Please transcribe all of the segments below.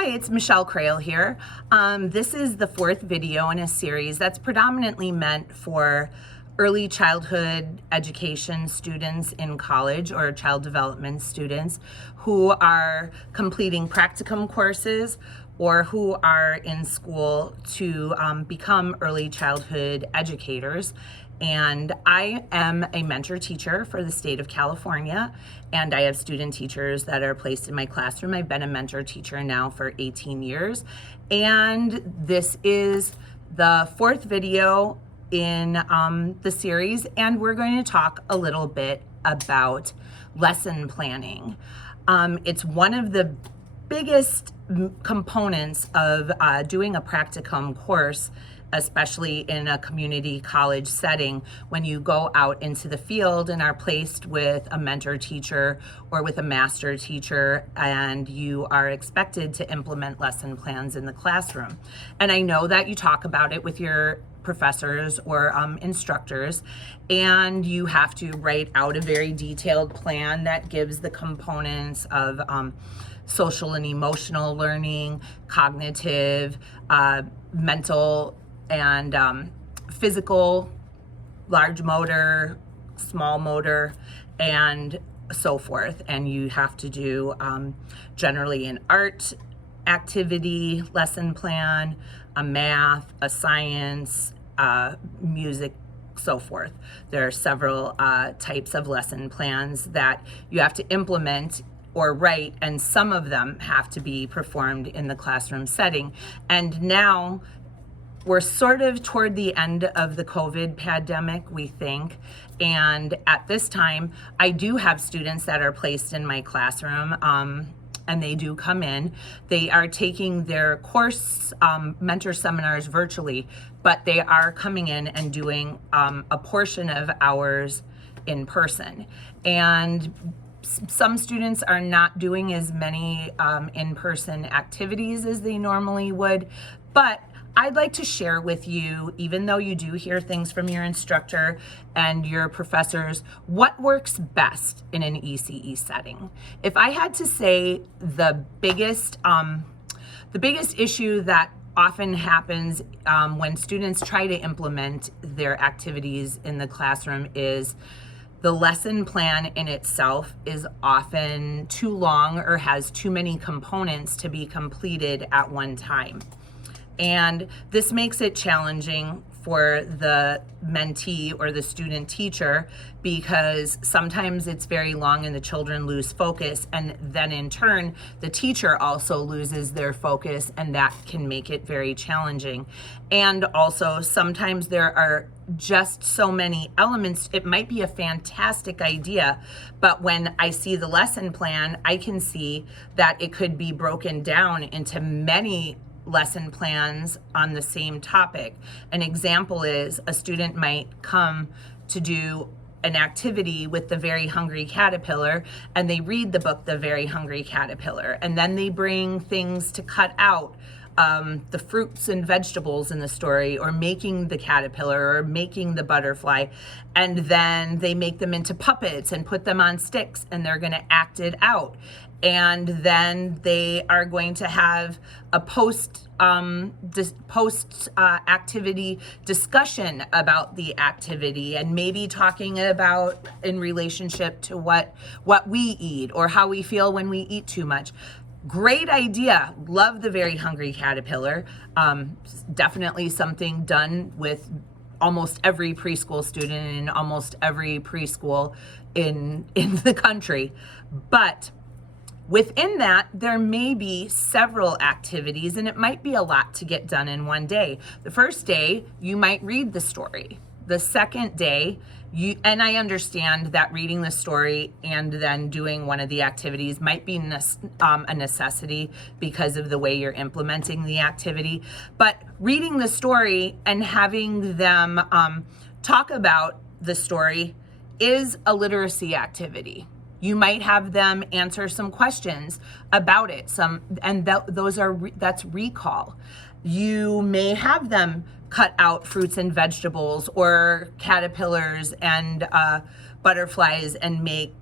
Hi, it's Michelle Crail here. This is the fourth video in a series that's predominantly meant for early childhood education students in college or child development students who are completing practicum courses or who are in school to become early childhood educators. And I am a mentor teacher for the state of California, and I have student teachers that are placed in my classroom. I've been a mentor teacher now for 18 years, and this is the fourth video in the series, and we're going to talk a little bit about lesson planning. It's one of the biggest components of doing a practicum course, especially in a community college setting, when you go out into the field and are placed with a mentor teacher or with a master teacher, and you are expected to implement lesson plans in the classroom. And I know that you talk about it with your professors or instructors, and you have to write out a very detailed plan that gives the components of social and emotional learning, cognitive, mental, and physical, large motor, small motor, and so forth. And you have to do generally an art activity lesson plan, a math, a science, music, so forth. There are several types of lesson plans that you have to implement or write, and some of them have to be performed in the classroom setting. And now we're sort of toward the end of the COVID pandemic, we think. And at this time, I do have students that are placed in my classroom, and they do come in. They are taking their course mentor seminars virtually, but they are coming in and doing a portion of hours in person. And some students are not doing as many in-person activities as they normally would, but I'd like to share with you, even though you do hear things from your instructor and your professors, what works best in an ECE setting. If I had to say the biggest issue that often happens when students try to implement their activities in the classroom is the lesson plan in itself is often too long or has too many components to be completed at one time. And this makes it challenging for the mentee or the student teacher, because sometimes it's very long and the children lose focus, and then in turn the teacher also loses their focus, and that can make it very challenging. And also sometimes there are just so many elements. It might be a fantastic idea, but when I see the lesson plan, I can see that it could be broken down into many lesson plans on the same topic. An example is a student might come to do an activity with the Very Hungry Caterpillar, and they read the book The Very Hungry Caterpillar, and then they bring things to cut out the fruits and vegetables in the story, or making the caterpillar or making the butterfly, and then they make them into puppets and put them on sticks, and they're going to act it out. And then they are going to have a post activity discussion about the activity, and maybe talking about in relationship to what we eat or how we feel when we eat too much. Great idea. Love The Very Hungry Caterpillar. Definitely something done with almost every preschool student in almost every preschool in the country. But within that, there may be several activities, and it might be a lot to get done in one day. The first day, you might read the story. The second day, and I understand that reading the story and then doing one of the activities might be a necessity because of the way you're implementing the activity. But reading the story and having them talk about the story is a literacy activity. You might have them answer some questions about it, that's recall. You may have them cut out fruits and vegetables or caterpillars and butterflies and make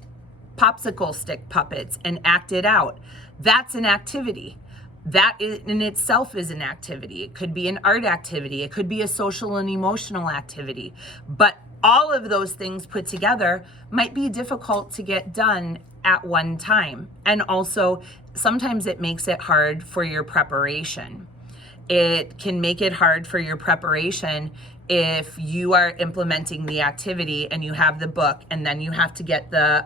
popsicle stick puppets and act it out. That's an activity. That in itself is an activity. It could be an art activity. It could be a social and emotional activity. But all of those things put together might be difficult to get done at one time. And also, sometimes it makes it hard for your preparation. It can make it hard for your preparation if you are implementing the activity and you have the book, and then you have to get the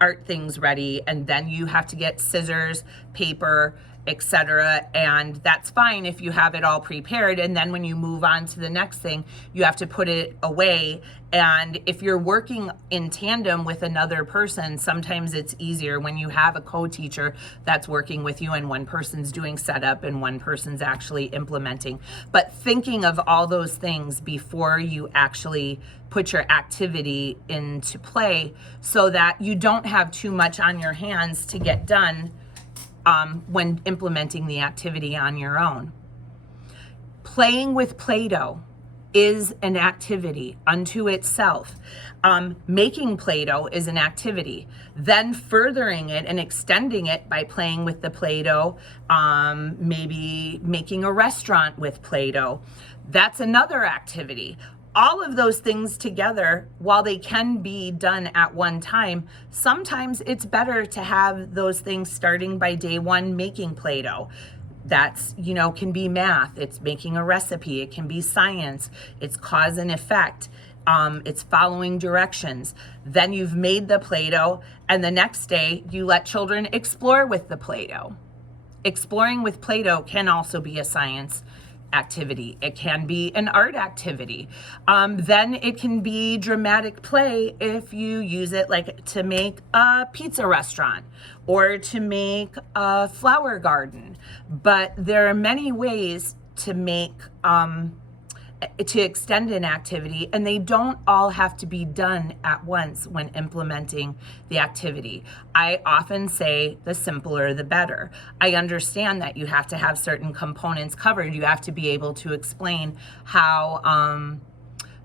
art things ready, and then you have to get scissors, paper, etc. And that's fine if you have it all prepared, and then when you move on to the next thing, you have to put it away. And if you're working in tandem with another person, sometimes it's easier when you have a co-teacher that's working with you and one person's doing setup and one person's actually implementing. But thinking of all those things before you actually put your activity into play, so that you don't have too much on your hands to get done when implementing the activity on your own. Playing with Play-Doh is an activity unto itself. Making Play-Doh is an activity. Then furthering it and extending it by playing with the Play-Doh, maybe making a restaurant with Play-Doh, that's another activity. All of those things together, while they can be done at one time, sometimes it's better to have those things starting by day one making Play-Doh. That's, can be math, it's making a recipe, it can be science, it's cause and effect, it's following directions. Then you've made the Play-Doh, and the next day you let children explore with the Play-Doh. Exploring with Play-Doh can also be a science activity. It can be an art activity. Then it can be dramatic play if you use it like to make a pizza restaurant or to make a flower garden. But there are many ways to make to extend an activity, and they don't all have to be done at once when implementing the activity. I often say the simpler the better. I understand that you have to have certain components covered. You have to be able to explain how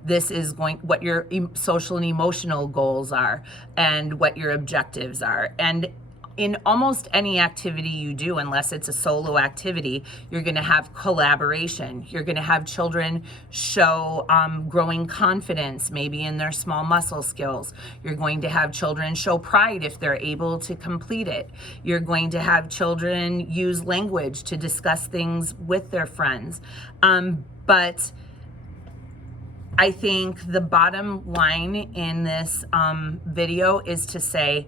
this is what your social and emotional goals are and what your objectives are. And in almost any activity you do, unless it's a solo activity, you're going to have collaboration. You're going to have children show growing confidence, maybe in their small muscle skills. You're going to have children show pride if they're able to complete it. You're going to have children use language to discuss things with their friends. But I think the bottom line in this video is to say,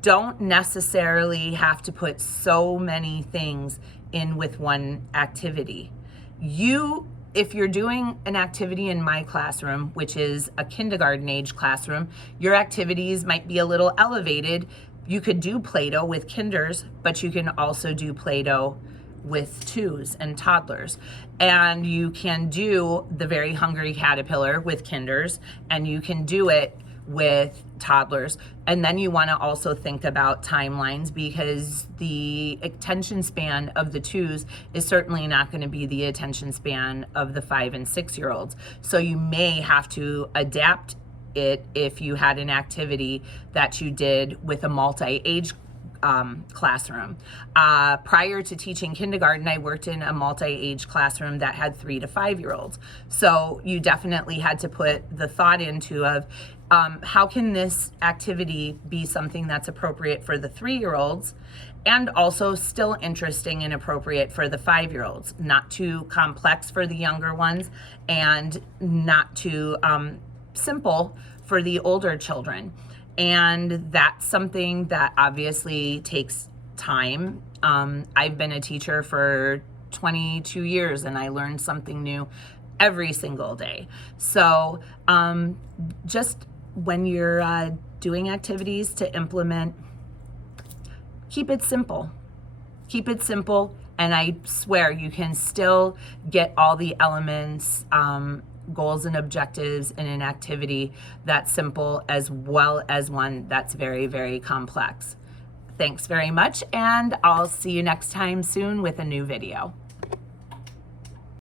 don't necessarily have to put so many things in with one activity. If you're doing an activity in my classroom, which is a kindergarten age classroom, your activities might be a little elevated. You could do Play-Doh with kinders, but you can also do Play-Doh with twos and toddlers. And you can do the Very Hungry Caterpillar with kinders, and you can do it with toddlers. And then you want to also think about timelines, because the attention span of the twos is certainly not going to be the attention span of the 5 and 6 year olds. So you may have to adapt it if you had an activity that you did with a multi-age classroom. Prior to teaching kindergarten, I worked in a multi-age classroom that had 3 to 5 year olds. So you definitely had to put the thought into how can this activity be something that's appropriate for the 3-year-olds and also still interesting and appropriate for the 5-year-olds, not too complex for the younger ones and not too simple for the older children. And that's something that obviously takes time. I've been a teacher for 22 years and I learned something new every single day. So just when you're doing activities to implement, keep it simple. Keep it simple, and I swear you can still get all the elements, goals and objectives in an activity that's simple as well as one that's very, very complex. Thanks very much, and I'll see you next time soon with a new video.